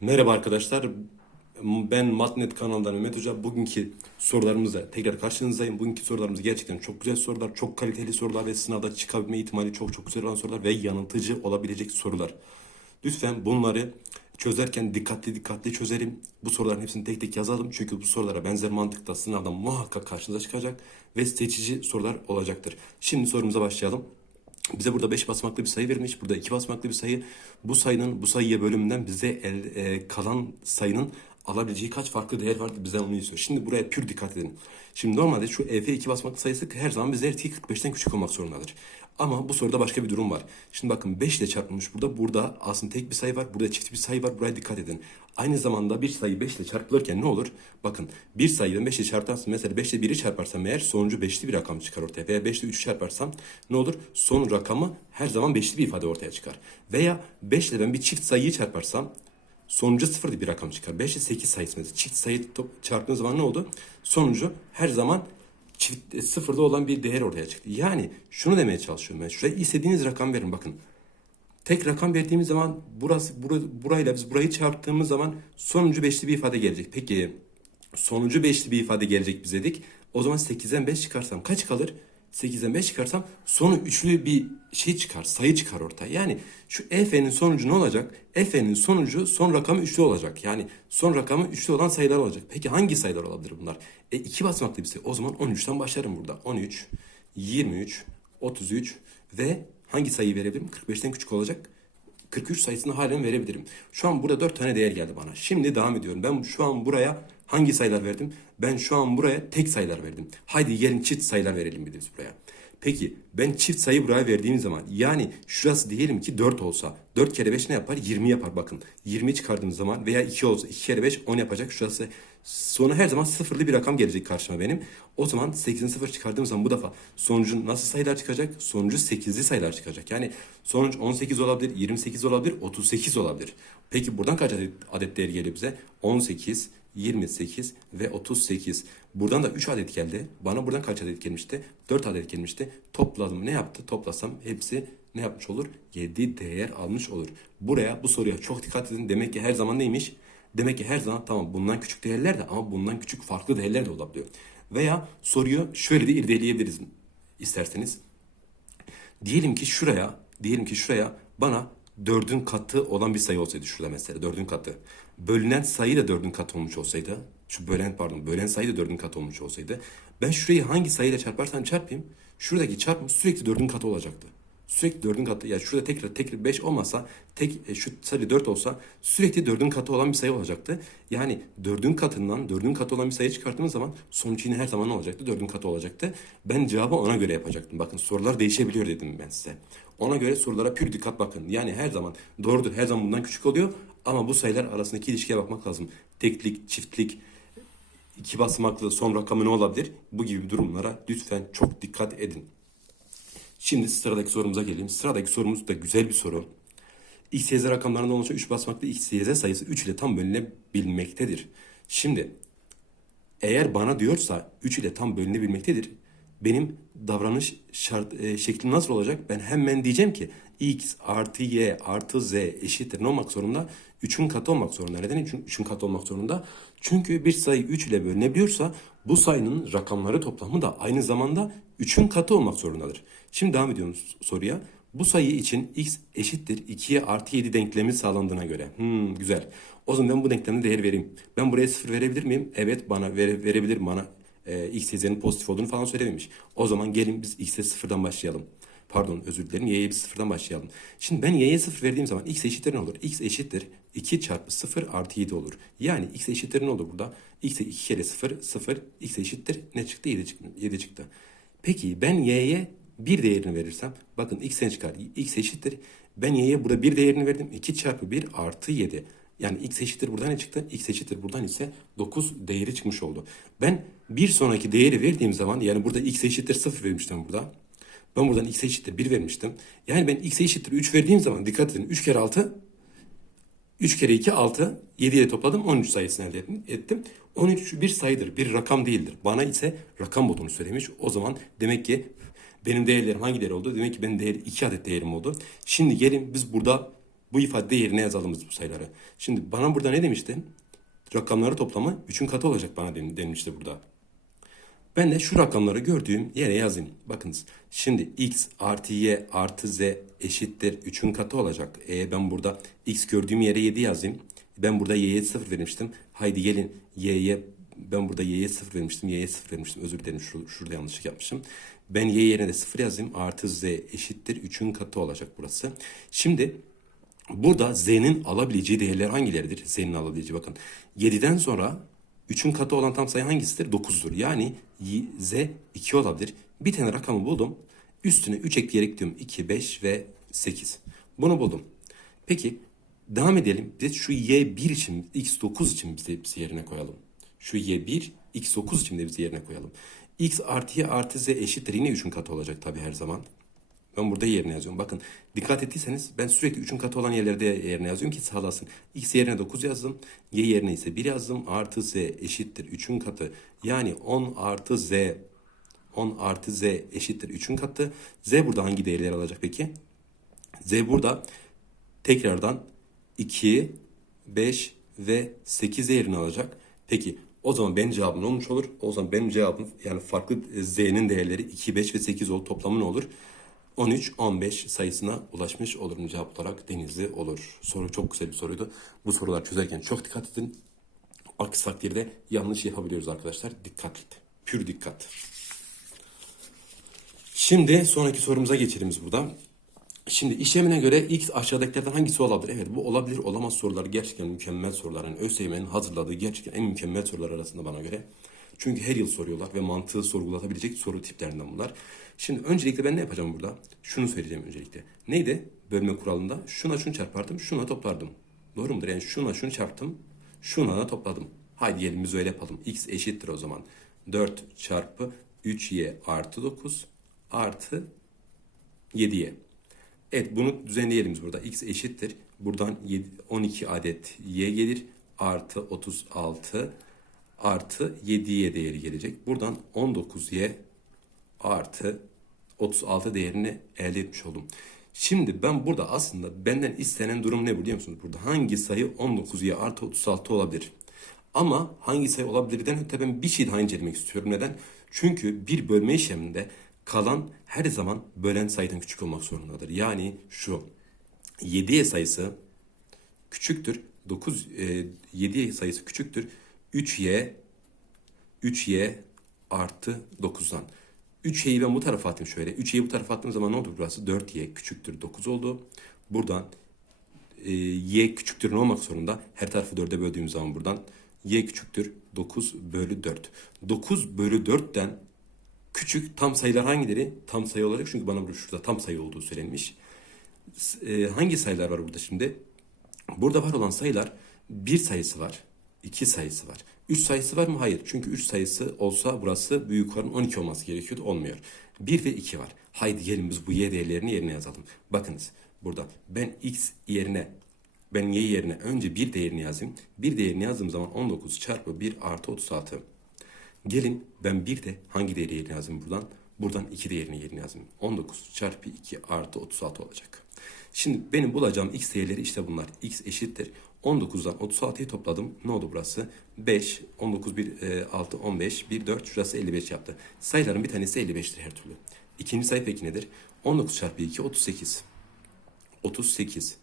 Merhaba arkadaşlar. Ben Matnet kanalından Mehmet Hoca. Bugünkü sorularımızla tekrar karşınızdayım. Bugünkü sorularımız gerçekten çok güzel sorular, çok kaliteli sorular ve sınavda çıkabilme ihtimali çok çok güzel olan sorular ve yanıltıcı olabilecek sorular. Lütfen bunları çözerken dikkatli dikkatli çözelim. Bu soruların hepsini tek tek yazalım. Çünkü bu sorulara benzer mantıkta sınavda muhakkak karşınıza çıkacak ve seçici sorular olacaktır. Şimdi sorumuza başlayalım. Bize burada 5 basamaklı bir sayı verilmiş. Burada 2 basamaklı bir sayı. Bu sayının bu sayıya bölümünden bize el, e, kalan sayının alabileceği kaç farklı değer vardı bize onu istiyor. Şimdi buraya pür dikkat edin. Şimdi normalde şu EF 2 basamaklı sayısı her zaman bize t 45'ten küçük olmak zorundadır. Ama bu soruda başka bir durum var. Şimdi bakın 5 ile çarpılmış burada. Burada aslında tek bir sayı var. Burada çift bir sayı var. Buraya dikkat edin. Aynı zamanda bir sayı 5 ile çarpılırken ne olur? Bakın bir sayıyı ben 5 ile çarparsam mesela 5 ile 1'i çarparsam eğer sonucu 5'li bir rakam çıkar ortaya. Veya 5 ile 3'ü çarparsam ne olur? Son rakamı her zaman 5'li bir ifade ortaya çıkar. Veya 5 ile ben bir çift sayıyı çarparsam sonucu sıfırlı bir rakam çıkar. 5 ile 8 sayısı mesela çift sayı top, çarptığın zaman ne oldu? Sonucu her zaman çift e, sıfırda olan bir değer ortaya çıktı. Yani şunu demeye çalışıyorum ben. Şuraya istediğiniz rakam verin bakın. Tek rakam verdiğimiz zaman burası bura, burayla biz burayı çarptığımız zaman sonucu beşli bir ifade gelecek. Peki sonucu beşli bir ifade gelecek bize dedik. O zaman 8'den 5 çıkarsam kaç kalır? 8'den 5 çıkarsam sonu üçlü bir şey çıkar, sayı çıkar ortaya. Yani şu ef'nin sonucu ne olacak? Ef'nin sonucu son rakamı üçlü olacak. Yani son rakamı üçlü olan sayılar olacak. Peki hangi sayılar olabilir bunlar? E iki basamaklı bir sayı. O zaman 13'ten başlarım burada. 13, 23, 33 ve hangi sayıyı verebilirim? 45'ten küçük olacak. 43 sayısını halen verebilirim. Şu an burada 4 tane değer geldi bana. Şimdi devam ediyorum. Ben şu an buraya hangi sayılar verdim? Ben şu an buraya tek sayılar verdim. Haydi gelin çift sayılar verelim bir de buraya. Peki ben çift sayı buraya verdiğim zaman yani şurası diyelim ki 4 olsa 4 kere 5 ne yapar? 20 yapar bakın. 20 çıkardığım zaman veya 2 olsa 2 kere 5 10 yapacak. Şurası sonra her zaman sıfırlı bir rakam gelecek karşıma benim. O zaman 8'in 0 çıkardığım zaman bu defa sonucun nasıl sayılar çıkacak? Sonucu 8'li sayılar çıkacak. Yani sonuç 18 olabilir, 28 olabilir, 38 olabilir. Peki buradan kaç adet, adet değer geliyor bize? 18, 28 ve 38. Buradan da 3 adet geldi. Bana buradan kaç adet gelmişti? 4 adet gelmişti. Topladım. Ne yaptı? Toplasam hepsi ne yapmış olur? 7 değer almış olur. Buraya bu soruya çok dikkat edin. Demek ki her zaman neymiş? Demek ki her zaman tamam bundan küçük değerler de ama bundan küçük farklı değerler de olabiliyor. Veya soruyu şöyle de irdeleyebiliriz isterseniz. Diyelim ki şuraya, diyelim ki şuraya bana dördün katı olan bir sayı olsaydı şurada mesela dördün katı. Bölünen sayı da dördün katı olmuş olsaydı, şu bölen pardon bölen sayı da dördün katı olmuş olsaydı, ben şurayı hangi sayıyla çarparsam çarpayım, şuradaki çarpım sürekli dördün katı olacaktı. Sürekli dördün katı, ya şurada tekrar tekrar 5 olmasa, tek e, şu sayı 4 olsa sürekli dördün katı olan bir sayı olacaktı. Yani dördün katından dördün katı olan bir sayı çıkarttığımız zaman sonuç yine her zaman olacaktı? Dördün katı olacaktı. Ben cevabı ona göre yapacaktım. Bakın sorular değişebiliyor dedim ben size. Ona göre sorulara pür dikkat bakın. Yani her zaman doğrudur her zaman bundan küçük oluyor ama bu sayılar arasındaki ilişkiye bakmak lazım. Teklik, çiftlik, iki basamaklı son rakamı ne olabilir? Bu gibi durumlara lütfen çok dikkat edin. Şimdi sıradaki sorumuza gelelim. Sıradaki sorumuz da güzel bir soru. X, Y, Z rakamlarından oluşan 3 basamaklı X, Y, sayısı 3 ile tam bölünebilmektedir. Şimdi eğer bana diyorsa 3 ile tam bölünebilmektedir. Benim davranış şart, e, şeklim nasıl olacak? Ben hemen diyeceğim ki x artı y artı z eşittir ne olmak zorunda? 3'ün katı olmak zorunda. Neden 3'ün 3'ün katı olmak zorunda? Çünkü bir sayı 3 ile bölünebiliyorsa bu sayının rakamları toplamı da aynı zamanda 3'ün katı olmak zorundadır. Şimdi devam ediyoruz soruya. Bu sayı için x eşittir 2'ye artı 7 denklemi sağlandığına göre. Hmm, güzel. O zaman ben bu denklemde değer vereyim. Ben buraya 0 verebilir miyim? Evet bana vere, verebilir bana e, x pozitif olduğunu falan söylememiş. O zaman gelin biz x'e sıfırdan başlayalım. Pardon özür dilerim y'ye biz sıfırdan başlayalım. Şimdi ben y'ye sıfır verdiğim zaman x eşittir ne olur? x eşittir 2 çarpı 0 artı 7 olur. Yani x eşittir ne olur burada? x'e 2 kere 0 0 x eşittir ne çıktı? 7 çıktı. 7 çıktı. Peki ben y'ye bir değerini verirsem bakın x'ten çıkar. x eşittir. Ben y'ye burada bir değerini verdim. 2 çarpı 1 artı 7. Yani x eşittir buradan ne çıktı? x eşittir buradan ise 9 değeri çıkmış oldu. Ben bir sonraki değeri verdiğim zaman yani burada x eşittir 0 vermiştim burada. Ben buradan x eşittir 1 vermiştim. Yani ben x eşittir 3 verdiğim zaman dikkat edin 3 kere 6 3 kere 2 6 7 ile topladım 13 sayısını elde ettim. 13 bir sayıdır bir rakam değildir. Bana ise rakam olduğunu söylemiş. O zaman demek ki benim değerlerim hangi değer oldu? Demek ki benim değeri 2 adet değerim oldu. Şimdi gelin biz burada Bu ifade yerine yazalım bu sayıları. Şimdi bana burada ne demişti? Rakamları toplamı 3'ün katı olacak bana den- denmişti burada. Ben de şu rakamları gördüğüm yere yazayım. Bakınız şimdi x artı y artı z eşittir 3'ün katı olacak. E ben burada x gördüğüm yere 7 yazayım. Ben burada y'ye 0 vermiştim. Haydi gelin y'ye ben burada y'ye 0 vermiştim. Y'ye 0 vermiştim. Özür dilerim şu, şurada yanlışlık yapmışım. Ben y yerine de 0 yazayım. Artı z eşittir 3'ün katı olacak burası. Şimdi Burada z'nin alabileceği değerler hangileridir? Z'nin alabileceği bakın. 7'den sonra 3'ün katı olan tam sayı hangisidir? 9'dur. Yani z 2 olabilir. Bir tane rakamı buldum. Üstüne 3 ekleyerek diyorum 2, 5 ve 8. Bunu buldum. Peki devam edelim. Biz şu y1 için, x9 için bize, bize yerine koyalım. Şu y1, x9 için de bize yerine koyalım. x artı y artı z eşittir. Yine 3'ün katı olacak tabii her zaman. Ben burada yerine yazıyorum. Bakın dikkat ettiyseniz ben sürekli 3'ün katı olan yerlerde yerine yazıyorum ki sağlasın. X yerine 9 yazdım. Y yerine ise 1 yazdım. Artı Z eşittir 3'ün katı. Yani 10 artı Z 10 artı Z eşittir 3'ün katı. Z burada hangi değerleri alacak peki? Z burada tekrardan 2, 5 ve 8 değerini alacak. Peki o zaman benim cevabım ne olmuş olur? O zaman benim cevabım yani farklı z'nin değerleri 2, 5 ve 8 olur. Toplamı ne olur? 13, 15 sayısına ulaşmış olurum cevap olarak Denizli olur. Soru çok güzel bir soruydu. Bu sorular çözerken çok dikkat edin. Aksi takdirde yanlış yapabiliyoruz arkadaşlar. Dikkat. Pür dikkat. Şimdi sonraki sorumuza geçelim biz burada. Şimdi işlemine göre X aşağıdakilerden hangisi olabilir? Evet bu olabilir olamaz sorular gerçekten mükemmel sorular. Yani ÖSYM'nin hazırladığı gerçekten en mükemmel sorular arasında bana göre. Çünkü her yıl soruyorlar ve mantığı sorgulatabilecek soru tiplerinden bunlar. Şimdi öncelikle ben ne yapacağım burada? Şunu söyleyeceğim öncelikle. Neydi? Bölme kuralında şuna şunu çarpardım, şuna toplardım. Doğru mudur? Yani şuna şunu çarptım, şuna da topladım. Haydi elimizi öyle yapalım. X eşittir o zaman. 4 çarpı 3y artı 9 artı 7y. Evet bunu düzenleyelim biz burada. X eşittir. Buradan 7, 12 adet y gelir. Artı 36 artı 7y değeri gelecek. Buradan 19y artı 36 değerini elde etmiş oldum. Şimdi ben burada aslında benden istenen durum ne biliyor musunuz? Burada hangi sayı 19y artı 36 olabilir? Ama hangi sayı olabilirden öte ben bir şey daha incelemek istiyorum. Neden? Çünkü bir bölme işleminde kalan her zaman bölen sayıdan küçük olmak zorundadır. Yani şu 7y sayısı küçüktür. 9 e, 7 sayısı küçüktür. 3y 3y artı 9'dan. 3y'yi ben bu tarafa atayım şöyle. 3y'yi bu tarafa attığım zaman ne olur burası? 4y küçüktür 9 oldu. Buradan e, y küçüktür ne olmak zorunda? Her tarafı 4'e böldüğüm zaman buradan y küçüktür 9 bölü 4. 9 bölü 4'ten küçük tam sayılar hangileri? Tam sayı olacak çünkü bana şurada tam sayı olduğu söylenmiş. E, hangi sayılar var burada şimdi? Burada var olan sayılar bir sayısı var, iki sayısı var. Üç sayısı var mı? Hayır. Çünkü üç sayısı olsa burası büyük oranın 12 olması gerekiyordu. Olmuyor. Bir ve iki var. Haydi gelin biz bu y değerlerini yerine yazalım. Bakınız burada ben x yerine ben y yerine önce bir değerini yazayım. Bir değerini yazdığım zaman 19 çarpı 1 artı 36. Gelin ben bir de hangi değeri yerine yazayım buradan? Buradan 2 değerini yerine yazayım. 19 çarpı 2 artı 36 olacak. Şimdi benim bulacağım x değerleri işte bunlar. x eşittir. 19'dan 36'yı topladım. Ne oldu burası? 5, 19, 1, e, 6, 15, 1, 4. Şurası 55 yaptı. Sayıların bir tanesi 55'tir her türlü. İkinci sayı peki nedir? 19 çarpı 2, 38. 38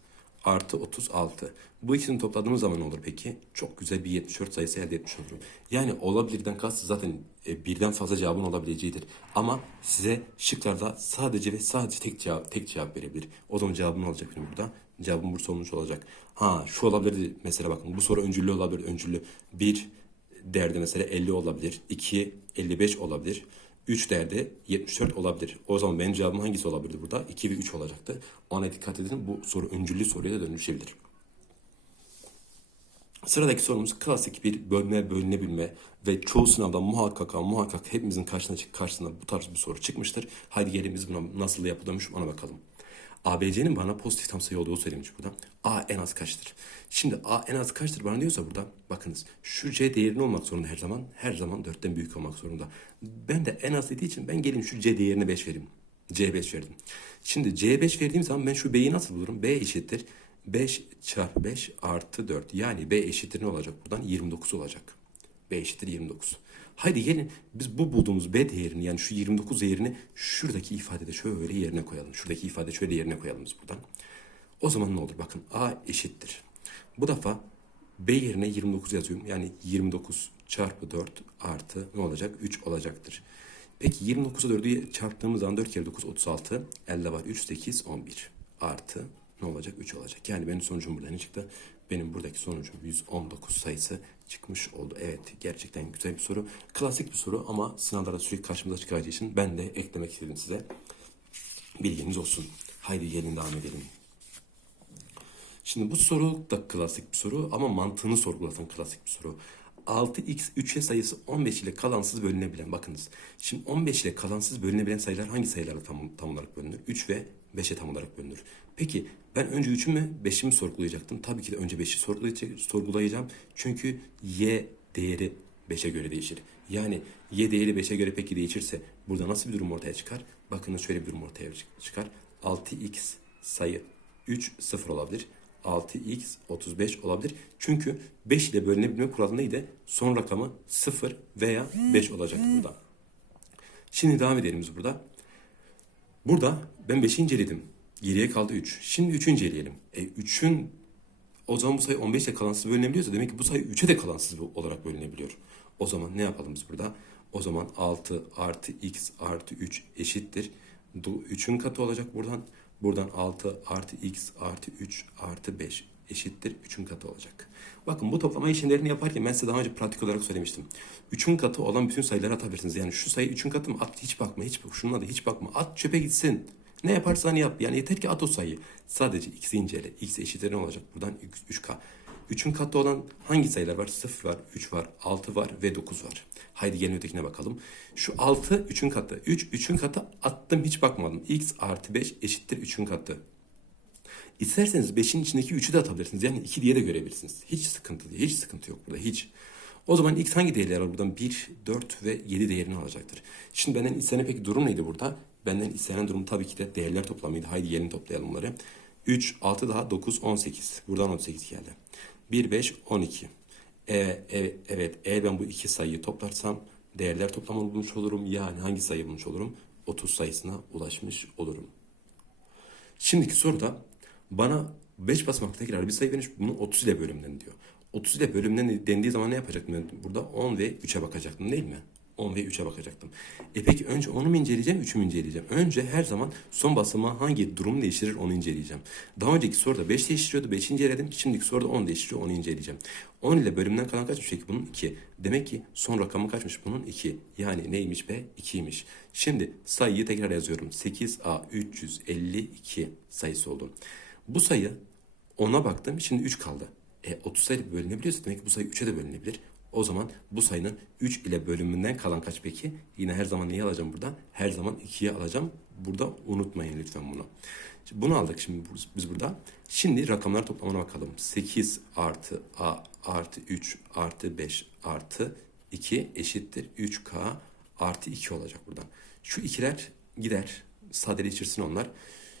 artı 36. Bu ikisini topladığımız zaman ne olur peki? Çok güzel bir 74 sayısı elde etmiş olurum. Yani olabilirden kastı zaten e, birden fazla cevabın olabileceğidir. Ama size şıklarda sadece ve sadece tek cevap, tek cevap verebilir. O zaman cevabım ne olacak benim burada? Cevabım Bursa olmuş olacak. Ha şu olabilir mesela bakın bu soru öncüllü olabilir. Öncüllü 1 derdi mesela 50 olabilir. 2 55 olabilir. 3 derdi 74 olabilir. O zaman benim cevabım hangisi olabilirdi burada? 2 ve 3 olacaktı. Ona dikkat edin. Bu soru öncüllü soruya da dönüşebilir. Sıradaki sorumuz klasik bir bölme, bölünebilme ve çoğu sınavda muhakkak muhakkak hepimizin karşısına, karşısına bu tarz bir soru çıkmıştır. Haydi gelin biz buna nasıl yapılıyormuş ona bakalım. ABC'nin bana pozitif tam sayı olduğu söylemiş burada. A en az kaçtır? Şimdi A en az kaçtır bana diyorsa burada bakınız şu C değerini olmak zorunda her zaman. Her zaman 4'ten büyük olmak zorunda. Ben de en az dediği için ben gelin şu C değerine 5 vereyim. C5 verdim. Şimdi C5 verdiğim zaman ben şu B'yi nasıl bulurum? B eşittir. 5 çarpı 5 artı 4. Yani B eşittir ne olacak buradan? 29 olacak. B eşittir 29. Haydi gelin biz bu bulduğumuz B değerini yani şu 29 değerini şuradaki ifadede şöyle yerine koyalım. Şuradaki ifade şöyle yerine koyalım biz buradan. O zaman ne olur? Bakın A eşittir. Bu defa B yerine 29 yazıyorum. Yani 29 çarpı 4 artı ne olacak? 3 olacaktır. Peki 29'a 4'ü çarptığımız zaman 4 kere 9 36. Elde var 3 8 11 artı ne olacak? 3 olacak. Yani benim sonucum burada ne çıktı? Benim buradaki sonucum 119 sayısı çıkmış oldu. Evet gerçekten güzel bir soru. Klasik bir soru ama sınavlarda sürekli karşımıza çıkacağı için ben de eklemek istedim size. Bilginiz olsun. Haydi gelin devam edelim. Şimdi bu soru da klasik bir soru ama mantığını sorgulatan klasik bir soru. 6x 3'e sayısı 15 ile kalansız bölünebilen bakınız. Şimdi 15 ile kalansız bölünebilen sayılar hangi sayılarla tam, tam olarak bölünür? 3 ve 5'e tam olarak bölünür. Peki ben önce 3'ü mü 5'i mi sorgulayacaktım? Tabii ki de önce 5'i sorgulayacak- sorgulayacağım. Çünkü y değeri 5'e göre değişir. Yani y değeri 5'e göre peki değişirse burada nasıl bir durum ortaya çıkar? Bakınız şöyle bir durum ortaya çıkar. 6x sayı 3 0 olabilir. 6x 35 olabilir. Çünkü 5 ile bölünebilme kuralı neydi? Son rakamı 0 veya 5 olacak burada. Şimdi devam edelim biz burada. Burada ben 5'i inceledim. Geriye kaldı 3. Şimdi 3'ü inceleyelim. E 3'ün o zaman bu sayı 15 ile kalansız bölünebiliyorsa demek ki bu sayı 3'e de kalansız olarak bölünebiliyor. O zaman ne yapalım biz burada? O zaman 6 artı x artı 3 eşittir. 3'ün katı olacak buradan. Buradan 6 artı x artı 3 artı 5 eşittir 3'ün katı olacak. Bakın bu toplama işlemlerini yaparken ben size daha önce pratik olarak söylemiştim. 3'ün katı olan bütün sayıları atabilirsiniz. Yani şu sayı 3'ün katı mı? At hiç bakma. Hiç şununla da hiç bakma. At çöpe gitsin. Ne yaparsan yap. Yani yeter ki at o sayıyı. Sadece x'i incele. x eşittir ne olacak? Buradan 3k. 3'ün katı olan hangi sayılar var? 0 var, 3 var, 6 var ve 9 var. Haydi gelin ötekine bakalım. Şu 6 3'ün katı. 3 3'ün katı attım hiç bakmadım. x artı 5 eşittir 3'ün katı. İsterseniz 5'in içindeki 3'ü de atabilirsiniz. Yani 2 diye de görebilirsiniz. Hiç sıkıntı değil. Hiç sıkıntı yok burada. Hiç. O zaman x hangi değerler var buradan? 1, 4 ve 7 değerini alacaktır. Şimdi benden istenen peki durum neydi burada? Benden istenen durum tabii ki de değerler toplamıydı. Haydi gelin toplayalım bunları. 3, 6 daha 9, 18. Buradan 18 geldi. 1, 5, 12. E, e, evet eğer ben bu iki sayıyı toplarsam değerler toplamını bulmuş olurum. Yani hangi sayı bulmuş olurum? 30 sayısına ulaşmış olurum. Şimdiki soruda bana 5 basamaklı tekrar bir sayı vermiş. Bunu 30 ile bölümden diyor. 30 ile bölümden dendiği zaman ne yapacaktım? Ben burada 10 ve 3'e bakacaktım değil mi? 10 ve 3'e bakacaktım. E peki önce onu mu inceleyeceğim, 3'ü mü inceleyeceğim? Önce her zaman son basamağı hangi durum değiştirir onu inceleyeceğim. Daha önceki soruda 5 değiştiriyordu, 5 inceledim. Şimdiki soruda 10 değiştiriyor, onu inceleyeceğim. 10 ile bölümden kalan kaçmış peki? Bunun 2. Demek ki son rakamı kaçmış? Bunun 2. Yani neymiş be? 2'ymiş. Şimdi sayıyı tekrar yazıyorum. 8A 352 sayısı oldu. Bu sayı 10'a baktım. Şimdi 3 kaldı. E 30 sayı bölünebiliyorsa demek ki bu sayı 3'e de bölünebilir. O zaman bu sayının 3 ile bölümünden kalan kaç peki? Yine her zaman neyi alacağım burada? Her zaman 2'ye alacağım. Burada unutmayın lütfen bunu. Şimdi bunu aldık şimdi biz burada. Şimdi rakamlar toplamına bakalım. 8 artı A artı 3 artı 5 artı 2 eşittir 3K artı 2 olacak buradan. Şu ikiler gider. Sadeleşirsin onlar.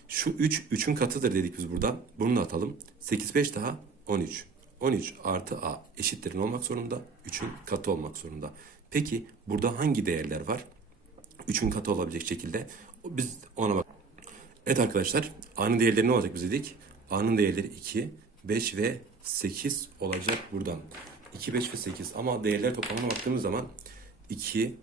Şu 3, 3'ün katıdır dedik biz burada. Bunu da atalım. 8, 5 daha 13. 13 artı A eşittir olmak zorunda? 3'ün katı olmak zorunda. Peki burada hangi değerler var? 3'ün katı olabilecek şekilde biz ona bak. Evet arkadaşlar A'nın değerleri ne olacak biz dedik? A'nın değerleri 2, 5 ve 8 olacak buradan. 2, 5 ve 8 ama değerler toplamına baktığımız zaman 2,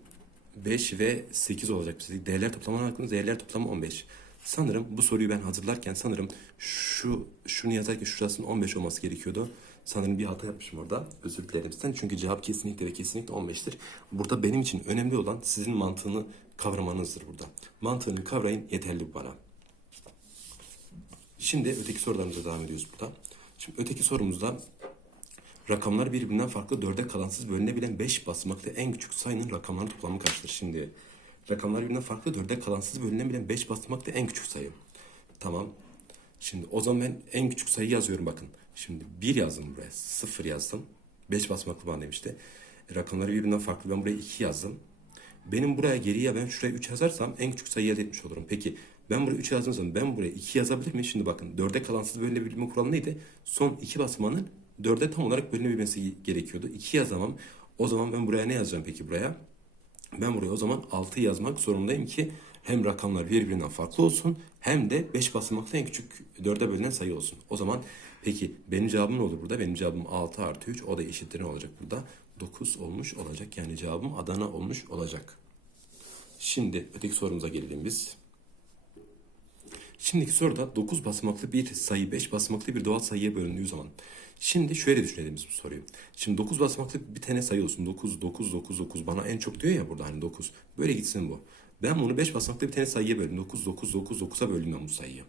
5 ve 8 olacak biz dedik. Değerler toplamına baktığımız değerler toplamı 15. Sanırım bu soruyu ben hazırlarken sanırım şu şunu yazarken şurasının 15 olması gerekiyordu. Sanırım bir hata yapmışım orada. Özür dilerim sizden. Çünkü cevap kesinlikle ve kesinlikle 15'tir. Burada benim için önemli olan sizin mantığını kavramanızdır burada. Mantığını kavrayın yeterli bana. Şimdi öteki sorularımıza devam ediyoruz burada. Şimdi öteki sorumuzda rakamlar birbirinden farklı dörde kalansız bölünebilen 5 basamaklı en küçük sayının rakamlarının toplamı kaçtır? Şimdi rakamlar birbirinden farklı dörde kalansız bölünebilen 5 basamaklı en küçük sayı. Tamam. Şimdi o zaman ben en küçük sayı yazıyorum bakın. Şimdi 1 yazdım buraya. 0 yazdım. 5 basamaklı bana demişti. E, rakamları birbirinden farklı. Ben buraya 2 yazdım. Benim buraya geriye ben şuraya 3 yazarsam en küçük sayıyı elde etmiş olurum. Peki Ben buraya 3 yazdığım ben buraya 2 yazabilir miyim? Şimdi bakın 4'e kalansız bölünebilme kuralı neydi? Son iki basamağının 4'e tam olarak bölünebilmesi gerekiyordu. 2 yazamam. O zaman ben buraya ne yazacağım peki buraya? Ben buraya o zaman 6 yazmak zorundayım ki hem rakamlar birbirinden farklı olsun hem de 5 basamaklı en küçük 4'e bölünen sayı olsun. O zaman peki benim cevabım ne olur burada? Benim cevabım 6 artı 3 o da eşittir ne olacak burada? 9 olmuş olacak. Yani cevabım Adana olmuş olacak. Şimdi öteki sorumuza gelelim biz. Şimdiki soruda 9 basamaklı bir sayı 5 basamaklı bir doğal sayıya bölündüğü zaman. Şimdi şöyle düşünelim bu soruyu. Şimdi 9 basamaklı bir tane sayı olsun. 9, 9, 9, 9. Bana en çok diyor ya burada hani 9. Böyle gitsin bu. Ben bunu 5 basamaklı bir tane sayıya böldüm. 9, 9, 9, 9'a böldüm ben bu sayıyı.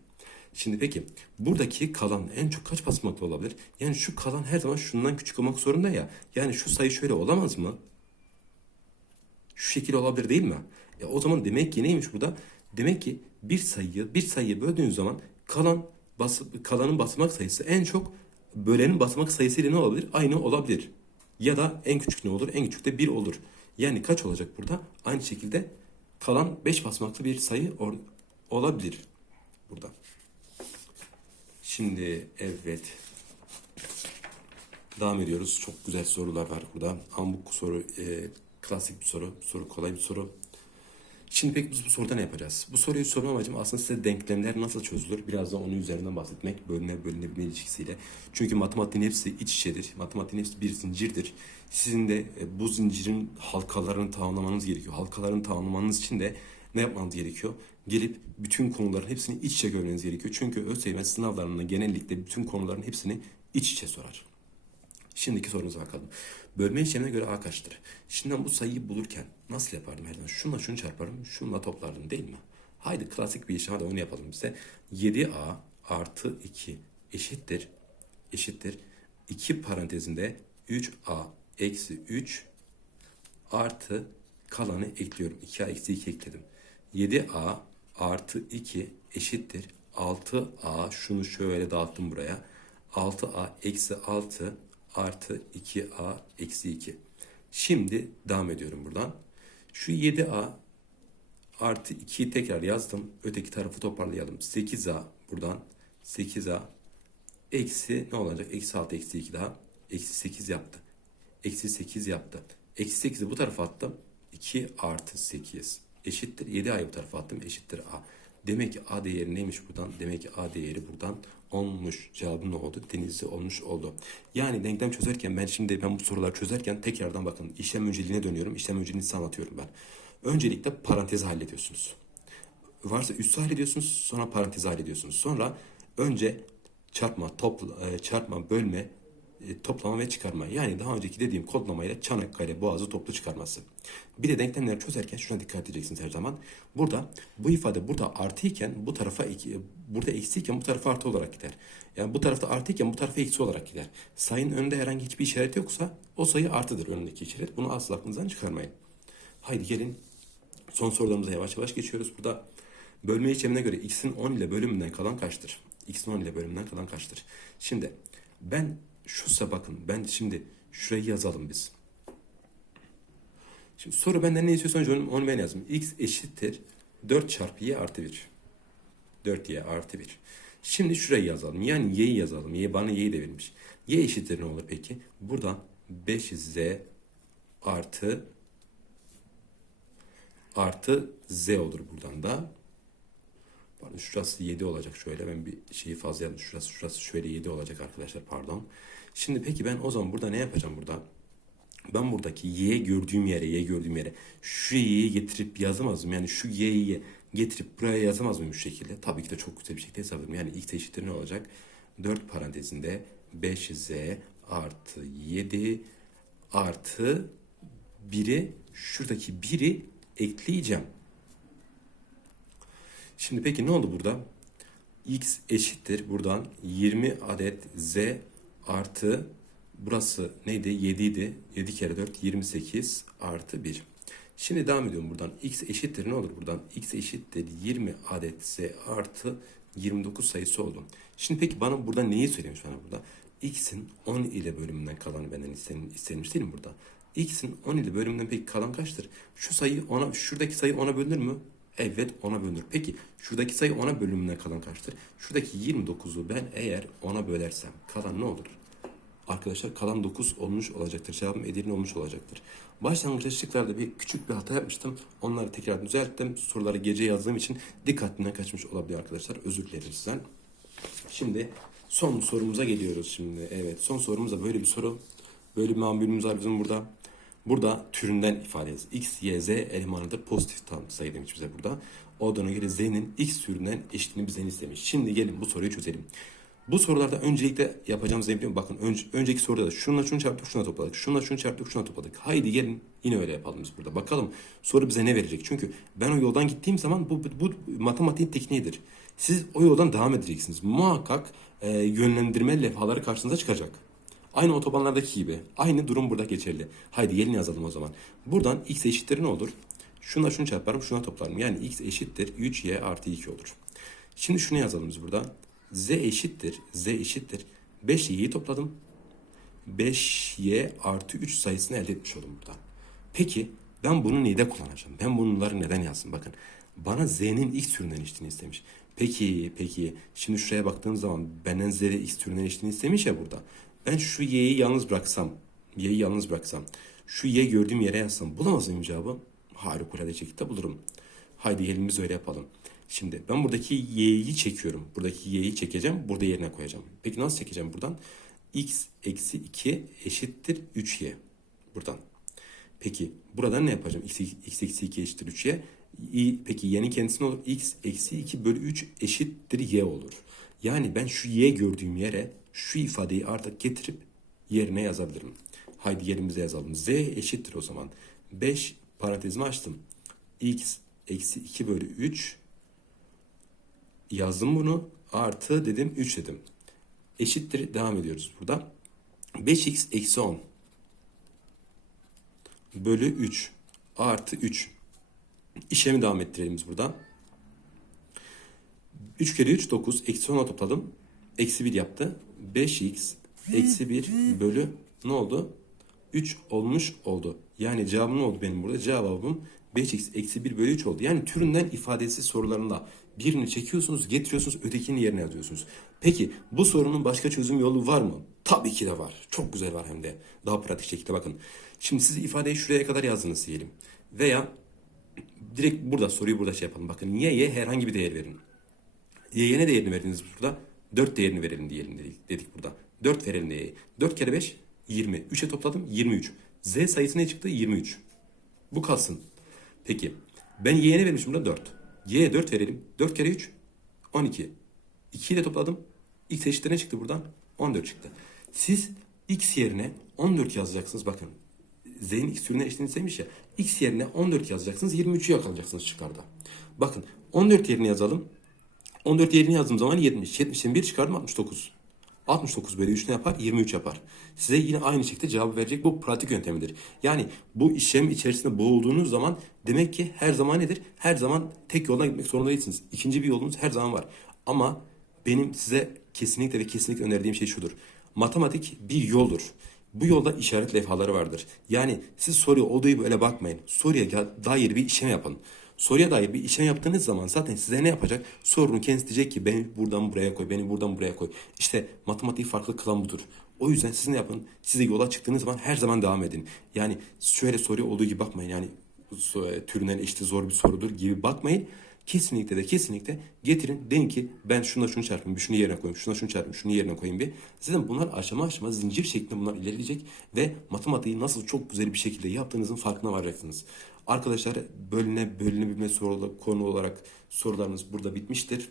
Şimdi peki buradaki kalan en çok kaç basamaklı olabilir? Yani şu kalan her zaman şundan küçük olmak zorunda ya. Yani şu sayı şöyle olamaz mı? Şu şekil olabilir değil mi? E o zaman demek ki neymiş burada? Demek ki bir sayıyı bir sayıya böldüğün zaman kalan bas, kalanın basamak sayısı en çok bölenin basamak sayısıyla ne olabilir? Aynı olabilir. Ya da en küçük ne olur? En küçük de 1 olur. Yani kaç olacak burada? Aynı şekilde kalan 5 basamaklı bir sayı olabilir burada. Şimdi evet. Devam ediyoruz. Çok güzel sorular var burada. Ama bu soru e, klasik bir soru. Soru kolay bir soru. Şimdi peki biz bu soruda ne yapacağız? Bu soruyu sorma amacım aslında size denklemler nasıl çözülür? Biraz da onun üzerinden bahsetmek. Bölüne bölünebilme ilişkisiyle. Çünkü matematiğin hepsi iç içedir. Matematiğin hepsi bir zincirdir. Sizin de e, bu zincirin halkalarını tamamlamanız gerekiyor. Halkalarını tamamlamanız için de ne yapmanız gerekiyor? Gelip bütün konuların hepsini iç içe görmeniz gerekiyor. Çünkü ÖSYM sınavlarında genellikle bütün konuların hepsini iç içe sorar. Şimdiki sorumuza bakalım. Bölme işlemine göre A kaçtır? Şimdi ben bu sayıyı bulurken nasıl yapardım her zaman? Şunla şunu çarparım, şunla toplardım değil mi? Haydi klasik bir işlem hadi onu yapalım bize. 7A artı 2 eşittir. Eşittir. 2 parantezinde 3A eksi 3 artı kalanı ekliyorum. 2A eksi 2 ekledim. 7A artı 2 eşittir. 6A şunu şöyle dağıttım buraya. 6A eksi 6 artı 2A eksi 2. Şimdi devam ediyorum buradan. Şu 7A artı 2'yi tekrar yazdım. Öteki tarafı toparlayalım. 8A buradan 8A eksi ne olacak? Eksi 6 eksi 2 daha. Eksi 8 yaptı. Eksi 8 yaptı. Eksi 8'i bu tarafa attım. 2 artı 8 eşittir. 7A'yı bu tarafa attım. Eşittir A. Demek ki A değeri neymiş buradan? Demek ki A değeri buradan olmuş. Cevabı ne oldu? Denizli olmuş oldu. Yani denklem çözerken ben şimdi ben bu soruları çözerken tekrardan bakın işlem önceliğine dönüyorum. İşlem önceliğini size anlatıyorum ben. Öncelikle parantezi hallediyorsunuz. Varsa üssü hallediyorsunuz sonra parantezi hallediyorsunuz. Sonra önce çarpma, topla, e, çarpma, bölme, toplama ve çıkarma. Yani daha önceki dediğim kodlamayla Çanakkale Boğazı toplu çıkarması. Bir de denklemleri çözerken şuna dikkat edeceksiniz her zaman. Burada bu ifade burada artı iken bu tarafa iki, burada eksi iken bu tarafa artı olarak gider. Yani bu tarafta artı iken bu tarafa eksi olarak gider. Sayının önünde herhangi hiçbir işaret yoksa o sayı artıdır önündeki işaret. Bunu asla aklınızdan çıkarmayın. Haydi gelin son sorularımıza yavaş yavaş geçiyoruz. Burada bölme işlemine göre x'in 10 ile bölümünden kalan kaçtır? x'in 10 ile bölümünden kalan kaçtır? Şimdi ben şusa bakın ben şimdi şurayı yazalım biz. Şimdi soru benden ne istiyorsanız onu, onu ben yazdım. x eşittir 4 çarpı y artı 1. 4y artı 1. Şimdi şurayı yazalım. Yani y'yi yazalım. Y bana y'yi de vermiş. y eşittir ne olur peki? Buradan 5z artı artı z olur buradan da. Pardon şurası 7 olacak şöyle. Ben bir şeyi fazla yazdım. Şurası şurası şöyle 7 olacak arkadaşlar pardon. Şimdi peki ben o zaman burada ne yapacağım burada? Ben buradaki y gördüğüm yere, y gördüğüm yere şu y'yi getirip yazamaz mıyım? Yani şu y'yi getirip buraya yazamaz mıyım şu şekilde? Tabii ki de çok güzel bir şekilde hesaplarım. Yani x eşittir ne olacak? 4 parantezinde 5z artı 7 artı 1'i şuradaki 1'i ekleyeceğim. Şimdi peki ne oldu burada? x eşittir buradan 20 adet z artı burası neydi? 7 idi. 7 kere 4 28 artı 1. Şimdi devam ediyorum buradan. x eşittir ne olur buradan? x eşittir 20 adet z artı 29 sayısı oldu. Şimdi peki bana burada neyi söylemiş bana burada? x'in 10 ile bölümünden kalanı benden istenmiş değil mi burada? x'in 10 ile bölümünden peki kalan kaçtır? Şu sayı ona şuradaki sayı ona bölünür mü? Evet 10'a bölünür. Peki şuradaki sayı 10'a bölümüne kalan kaçtır? Şuradaki 29'u ben eğer 10'a bölersem kalan ne olur? Arkadaşlar kalan 9 olmuş olacaktır. Cevabım Edirne olmuş olacaktır. Başlangıçta şıklarda bir küçük bir hata yapmıştım. Onları tekrar düzelttim. Soruları gece yazdığım için dikkatimden kaçmış olabilir arkadaşlar. Özür dilerim sizden. Şimdi son sorumuza geliyoruz şimdi. Evet son sorumuz da böyle bir soru. Böyle bir mamulümüz var bizim burada. Burada türünden ifade. X, Y, Z elemanıdır. Pozitif tam sayı demiş bize burada. O dönem göre Z'nin X türünden eşitini bizden istemiş. Şimdi gelin bu soruyu çözelim. Bu sorularda öncelikle yapacağımız ne? Bakın önce, önceki soruda da şununla şunu çarptık şuna topladık. Şununla şunu çarptık şuna topladık. Haydi gelin yine öyle yapalım biz burada. Bakalım soru bize ne verecek? Çünkü ben o yoldan gittiğim zaman bu, bu, matematik tekniğidir. Siz o yoldan devam edeceksiniz. Muhakkak e, yönlendirme levhaları karşınıza çıkacak. Aynı otobanlardaki gibi. Aynı durum burada geçerli. Haydi gelin yazalım o zaman. Buradan x eşittir ne olur? Şuna şunu çarparım, şuna toplarım. Yani x eşittir 3y artı 2 olur. Şimdi şunu yazalım biz burada. z eşittir, z eşittir. 5y'yi topladım. 5y artı 3 sayısını elde etmiş oldum burada. Peki ben bunu neyde kullanacağım? Ben bunları neden yazdım? Bakın bana z'nin x türünden eşitliğini istemiş. Peki peki şimdi şuraya baktığım zaman benden z'de x türünden eşitliğini istemiş ya burada. Ben şu y'yi yalnız bıraksam, y'yi yalnız bıraksam, şu y gördüğüm yere yazsam bulamaz mıyım cevabı? Harikulade şekilde bulurum. Haydi gelin biz öyle yapalım. Şimdi ben buradaki y'yi çekiyorum. Buradaki y'yi çekeceğim. Burada yerine koyacağım. Peki nasıl çekeceğim buradan? x eksi 2 eşittir 3y. Buradan. Peki buradan ne yapacağım? x, eksi 2 eşittir 3y. İ- Peki y'nin kendisi ne olur? x eksi 2 bölü 3 eşittir y olur. Yani ben şu y gördüğüm yere şu ifadeyi artık getirip yerine yazabilirim. Haydi yerimize yazalım. z eşittir o zaman. 5 parantezimi açtım. x eksi 2 bölü 3 yazdım bunu. Artı dedim 3 dedim. Eşittir devam ediyoruz burada. 5x eksi 10 bölü 3 artı 3. İşlemi devam ettirelim biz burada. 3 kere 3 9. Eksi 10'a topladım. Eksi 1 yaptı. 5x eksi 1 bölü ne oldu? 3 olmuş oldu. Yani cevabım ne oldu benim burada? Cevabım 5x eksi 1 bölü 3 oldu. Yani türünden ifadesi sorularında birini çekiyorsunuz, getiriyorsunuz, ötekinin yerine yazıyorsunuz. Peki bu sorunun başka çözüm yolu var mı? Tabii ki de var. Çok güzel var hem de. Daha pratik şekilde bakın. Şimdi siz ifadeyi şuraya kadar yazdınız diyelim. Veya direkt burada soruyu burada şey yapalım. Bakın y'ye herhangi bir değer verin. Y'ye ne değerini verdiniz burada? 4 değerini verelim diyelim dedik, dedik burada. 4 verelim y'ye. 4 kere 5 20. 3'e topladım 23. Z sayısı ne çıktı? 23. Bu kalsın. Peki ben y'ye vermişim burada? 4. Y'ye 4 verelim. 4 kere 3 12. 2'yi de topladım. X eşittir ne çıktı buradan? 14 çıktı. Siz x yerine 14 yazacaksınız. Bakın z'nin x türüne eşitliğini istemiş ya. x yerine 14 yazacaksınız. 23'ü yakalayacaksınız çıkarda. Bakın 14 yerine yazalım. 14 yerine yazdığım zaman 70. 70'in 1 çıkardım 69. 69 bölü 3 ne yapar? 23 yapar. Size yine aynı şekilde cevabı verecek bu pratik yöntemidir. Yani bu işlem içerisinde boğulduğunuz zaman demek ki her zaman nedir? Her zaman tek yoldan gitmek zorunda değilsiniz. İkinci bir yolunuz her zaman var. Ama benim size kesinlikle ve kesinlikle önerdiğim şey şudur. Matematik bir yoldur. Bu yolda işaret levhaları vardır. Yani siz soruya odayı böyle bakmayın. Soruya dair bir işlem yapın. Soruya dair bir işlem yaptığınız zaman zaten size ne yapacak? Sorunun kendisi diyecek ki beni buradan buraya koy, beni buradan buraya koy. İşte matematiği farklı kılan budur. O yüzden siz ne yapın? Size yola çıktığınız zaman her zaman devam edin. Yani şöyle soruya olduğu gibi bakmayın. Yani so- türünden işte zor bir sorudur gibi bakmayın. Kesinlikle de kesinlikle getirin. Deyin ki ben şuna şunu çarpayım, bir şunu yerine koyayım, şuna şunu çarpayım, şunu yerine koyayım bir. Zaten bunlar aşama aşama zincir şeklinde bunlar ilerleyecek ve matematiği nasıl çok güzel bir şekilde yaptığınızın farkına varacaksınız. Arkadaşlar bölüne bölünebilme soru konu olarak sorularımız burada bitmiştir.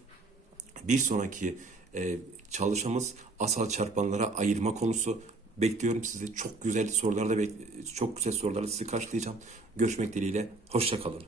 Bir sonraki e, çalışmamız asal çarpanlara ayırma konusu. Bekliyorum sizi. Çok güzel sorularda çok güzel sorularla sizi karşılayacağım. Görüşmek dileğiyle. Hoşça kalın.